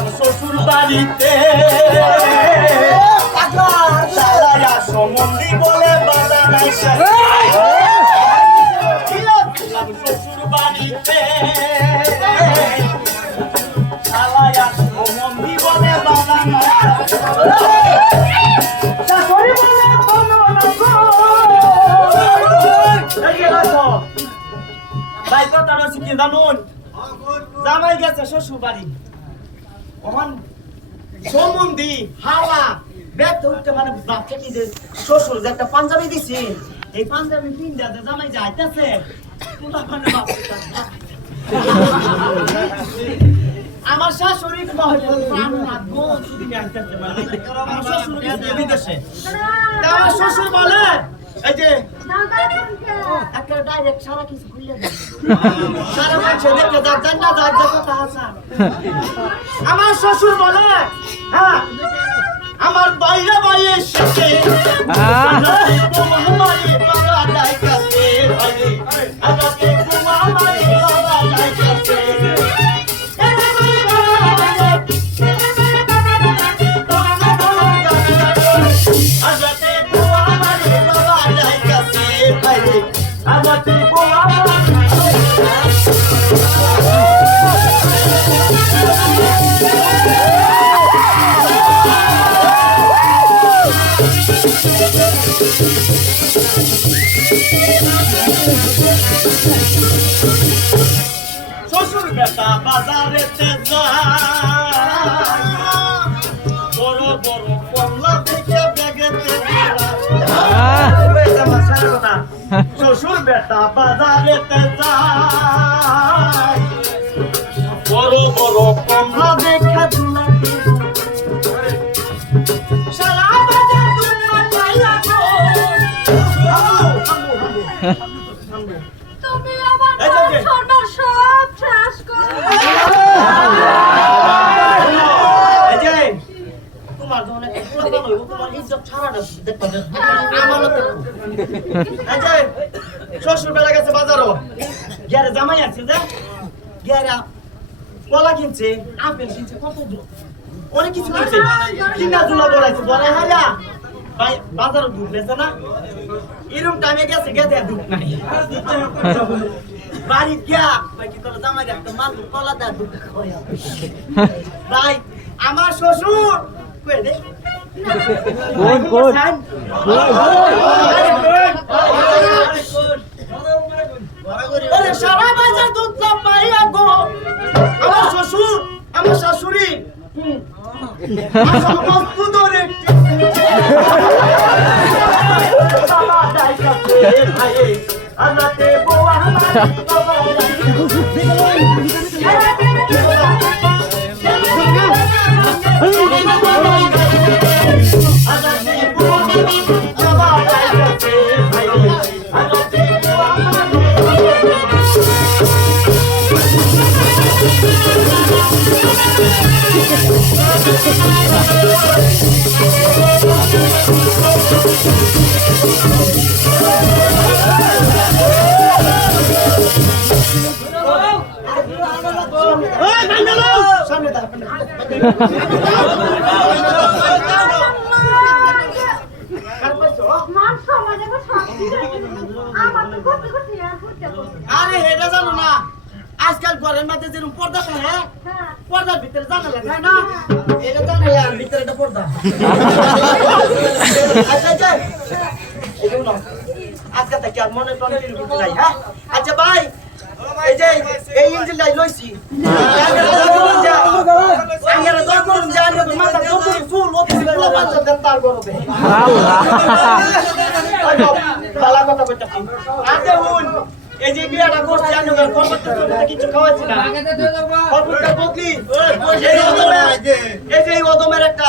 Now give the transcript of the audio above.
গেলাম শ্বশুর বাড়িতে সমন্দি বলে বাধা নাই গেলাম শ্বশুর বাড়িতে সমন্দি বলে বাধা নাই ভাই কথা রয়েছে কি জানুন জামাই গেছে শ্বশুর বাড়ি ওখান সমন্ধি হাওয়া ব্যর্থ উঠতে মানে বাচ্চা কি যে শ্বশুর যে একটা পাঞ্জাবি দিছি এই পাঞ্জাবি পিন্ডা যে জামাই যাইতেছে আমার শাশুড়ি প্রাণ লাগবো দুদিনে আনতেছে আমার শ্বশুর বিদেশে আমার শ্বশুর বলে এই যে একটা ডাইরেক্ট সারা কিছু খুলে দেয় সারা মানুষ দেখে যার না যার কথা হাসান আমার শ্বশুর বলে হ্যাঁ আমার বাইরে বাইরে এসেছে শ্বশুর বেটা বাজারেতে যায় বড় বড় কমলা থেকে ব্যাগেতে শ্বশুর বেটা বাজারেতে যায় বড় বড় কমলা দেখে দুলাতে সারা বাজার দুলা পাইয়া গো তুমি আমার সোনা সব শেষ করে এই যে তোমার জন্য একটা পোলা হইব তোমার ইজ্জত ছাড়া না দেখতে আমানতে এই যে শ্বশুর বেলা গেছে বাজারও গেরে জামাই আছে যে গেরা কলা কিনছে আপেল কিনছে কত অনেক কিছু কিনছে কিনা দুলা বলাইছে বলে হায়া ভাই বাজারে দুধ বেছে না এরকম টাইমে গেছে গেছে দুধ নাই বাড়ি গিয়া ভাই কি করে জামাই একটা মাল কলা দা দুধ খাওয়া ভাই আমার শ্বশুর কই দে কোন আরে সারা বাজার দুধ না পাইয়া গো আমার শ্বশুর আমার শাশুড়ি আসল বস্তু ধরে বাবা দাই কাছে ভাই আনাতে বোয়া আমার বাবা আরে হেডা জানো না আজকাল ঘরের মধ্যে যেরকম পর্দা থাকে পর্দার ভিতরে জানালা থাকে না এটা জানালার ভিতরে একটা পর্দা আচ্ছা আজকে থেকে আর মনে টন কিছু নাই হ্যাঁ আচ্ছা ভাই এই যে এই ইঞ্জিনটা লইছি আঙ্গেরা দর করুন যে আঙ্গেরা মাথা যতই ফুল অতই ফুল বাচ্চা দেন তার গরবে বালা কথা কইতাছি আতে হুন এই যে বিয়াটা করছি আঙ্গেরা করতে কিছু খাওয়াচ্ছি না কর্পোরেটর বদলি এই যে ওদমের একটা